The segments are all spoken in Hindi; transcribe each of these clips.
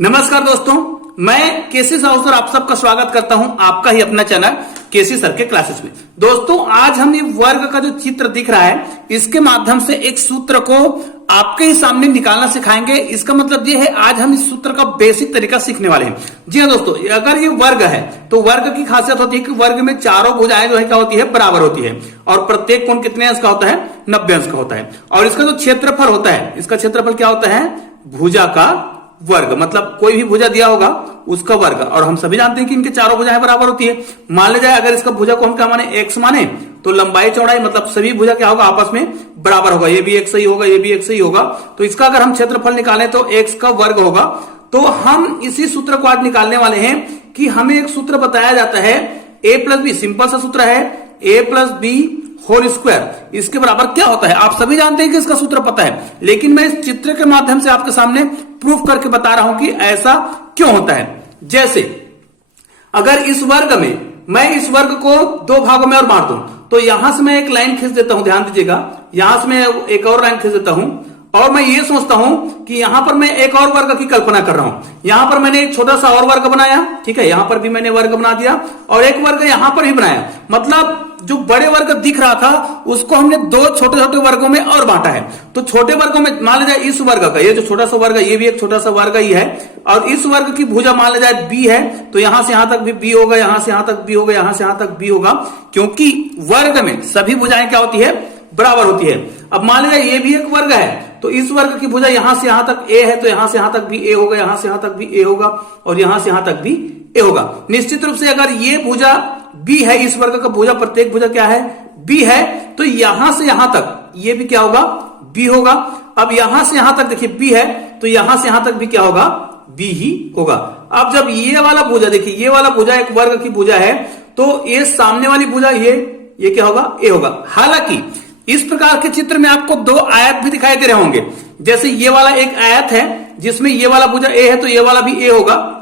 नमस्कार दोस्तों, मैं केसी साहू सर आप सबका स्वागत करता हूं आपका ही अपना चैनल केसी सर के क्लासेस में। दोस्तों आज हम ये वर्ग का जो चित्र दिख रहा है इसके माध्यम से एक सूत्र को आपके ही सामने निकालना सिखाएंगे। इसका मतलब ये है आज हम इस सूत्र का बेसिक तरीका सीखने वाले हैं। जी हाँ दोस्तों, अगर ये वर्ग है तो वर्ग की खासियत होती है कि वर्ग में चारों भुजाएं जो है क्या होती है, बराबर होती है और प्रत्येक कोण कितने अंश का होता है, 90 अंश का होता है। और इसका जो क्षेत्रफल होता है, इसका क्षेत्रफल क्या होता है, भुजा का वर्ग, मतलब कोई भी भुजा दिया होगा उसका वर्ग। और हम सभी जानते हैं कि इनके चारों भुजाएं बराबर होती है। मान लिया जाए अगर इसका भुजा को हम क्या माने, एक्स माने, तो लंबाई चौड़ाई मतलब सभी भुजा क्या होगा, आपस में बराबर होगा। ये भी एक सही होगा, ये भी एक सही होगा। तो इसका अगर हम क्षेत्रफल निकालें तो एक्स का वर्ग होगा। तो हम इसी सूत्र को आज निकालने वाले हैं कि हमें एक सूत्र बताया जाता है ए प्लस बी, सिंपल सा सूत्र है ए प्लस बी होल स्क्वायर, इसके बराबर क्या होता है। आप सभी जानते हैं कि इसका सूत्र पता है, लेकिन मैं इस चित्र के माध्यम से आपके सामने प्रूफ करके बता रहा हूं कि ऐसा क्यों होता है। जैसे अगर इस वर्ग में मैं इस वर्ग को दो भागों में और बांट दूं तो यहां से मैं एक लाइन खींच देता हूं, ध्यान दीजिएगा, यहां से मैं एक और लाइन खींच देता हूं और मैं ये सोचता हूं कि यहां पर मैं एक और वर्ग की कल्पना कर रहा हूं। यहां पर मैंने एक छोटा सा और वर्ग बनाया, ठीक है, यहां पर भी मैंने वर्ग बना दिया और एक वर्ग यहां पर भी बनाया। मतलब जो बड़े वर्ग दिख रहा था उसको हमने दो छोटे छोटे वर्गों में और बांटा है। तो छोटे वर्गों में मान लिया जाए इस वर्ग का, ये जो छोटा सा वर्ग है ये भी एक छोटा सा वर्ग ही है और इस वर्ग की भुजा मान लिया जाए बी है, तो यहां से यहां तक भी बी होगा, यहां से यहां तक बी होगा, यहां से यहां तक बी होगा, क्योंकि वर्ग में सभी भुजाएं क्या होती है, बराबर होती है। अब मान लिया ये भी एक वर्ग है तो इस वर्ग की भुजा यहां से यहां तक ए है, तो यहां से यहां तक भी ए होगा, यहां से यहां तक भी ए होगा और यहां से यहां तक भी ए होगा। निश्चित रूप से अगर ये भुजा बी है, इस वर्ग का भुजा, प्रत्येक भुजा क्या है, बी है, तो यहां से यहां तक ये भी क्या होगा, बी होगा। अब यहां से यहां तक देखिए बी है तो यहां से यहां तक भी क्या होगा, बी ही होगा। अब जब ये वाला भुजा देखिए, ये वाला भुजा एक वर्ग की भुजा है तो ये सामने वाली भुजा ये क्या होगा, ए होगा। हालांकि इस प्रकार के चित्र में आपको दो आयत भी दिखाई दे रहे होंगे। जैसे ये वाला एक आयत है जिसमें ये वाला भुजा ए है तो ये वाला भी ए होगा।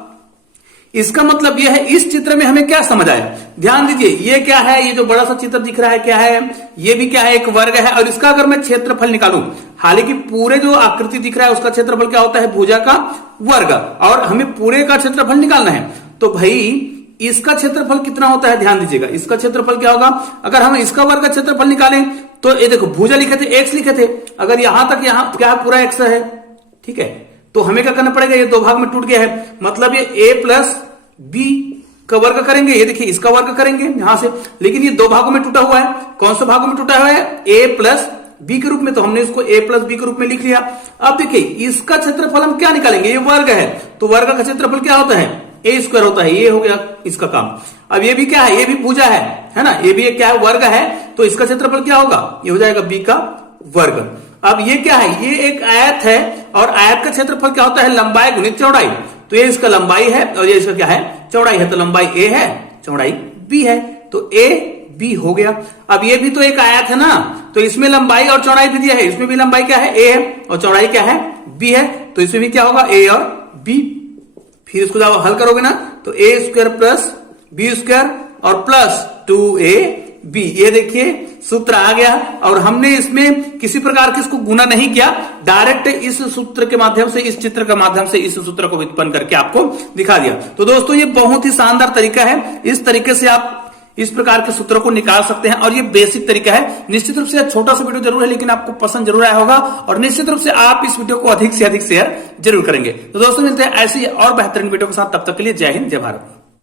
इसका मतलब यह है इस चित्र में हमें क्या समझ आया, ध्यान दीजिए, ये क्या है, ये जो बड़ा सा चित्र दिख रहा है क्या है, ये भी क्या है, एक वर्ग है। और इसका अगर मैं क्षेत्रफल निकालूं, हालांकि पूरे जो आकृति दिख रहा है उसका क्षेत्रफल क्या होता है, भुजा का वर्ग, और हमें पूरे का क्षेत्रफल निकालना है। तो भाई इसका क्षेत्रफल कितना होता है, ध्यान दीजिएगा, इसका क्षेत्रफल क्या होगा। अगर हम इसका वर्ग का क्षेत्रफल निकालें तो ये देखो भुजा लिखे थे, एक्स लिखे थे, अगर यहां तक यहां क्या पूरा एक्स है, ठीक है, तो हमें क्या करना पड़ेगा, ये दो भाग में टूट गया है, मतलब ये ए प्लस बी का वर्ग करेंगे, ये देखिए इसका वर्ग करेंगे यहां से, लेकिन ये दो भागों में टूटा हुआ है। कौन से भागों में टूटा हुआ है, ए प्लस बी के रूप में, तो हमने इसको ए प्लस बी के रूप में लिख लिया। अब देखिए इसका क्षेत्रफल हम क्या निकालेंगे, ये वर्ग है तो वर्ग का क्षेत्रफल क्या होता है, ए स्क्वायर होता है, ये हो गया इसका काम। अब ये भी क्या है, ये भी भुजा है ना, ये भी एक क्या है, वर्ग है, तो इसका क्षेत्रफल क्या होगा, ये हो जाएगा बी का वर्ग। अब ये क्या है, ये एक आयत है और आयत का क्षेत्रफल क्या होता है, लंबाई गुणित चौड़ाई, तो ये इसका लंबाई है और ये इसका क्या है, चौड़ाई है, तो लंबाई ए है, चौड़ाई बी है, तो ए बी हो गया। अब ये भी तो एक आयत है ना, तो इसमें लंबाई और चौड़ाई भी दिया है, इसमें भी लंबाई क्या है, ए है और चौड़ाई क्या है, बी है, तो इसमें भी क्या होगा, ए और बी। फिर इसको जब हल करोगे ना तो ए स्क्वायर प्लस बी स्क्वायर और प्लस 2ab, ये देखिए सूत्र आ गया। और हमने इसमें किसी प्रकार के इसको गुना नहीं किया, डायरेक्ट इस सूत्र के माध्यम से, इस चित्र के माध्यम से इस सूत्र को व्युत्पन्न करके आपको दिखा दिया। तो दोस्तों ये बहुत ही शानदार तरीका है, इस तरीके से आप इस प्रकार के सूत्रों को निकाल सकते हैं और ये बेसिक तरीका है। निश्चित रूप से छोटा सा वीडियो जरूर है लेकिन आपको पसंद जरूर आया होगा और निश्चित रूप से आप इस वीडियो को अधिक से अधिक शेयर जरूर करेंगे। तो दोस्तों मिलते हैं ऐसी और बेहतरीन वीडियो के साथ, तब तक के लिए जय हिंद, जय भारत।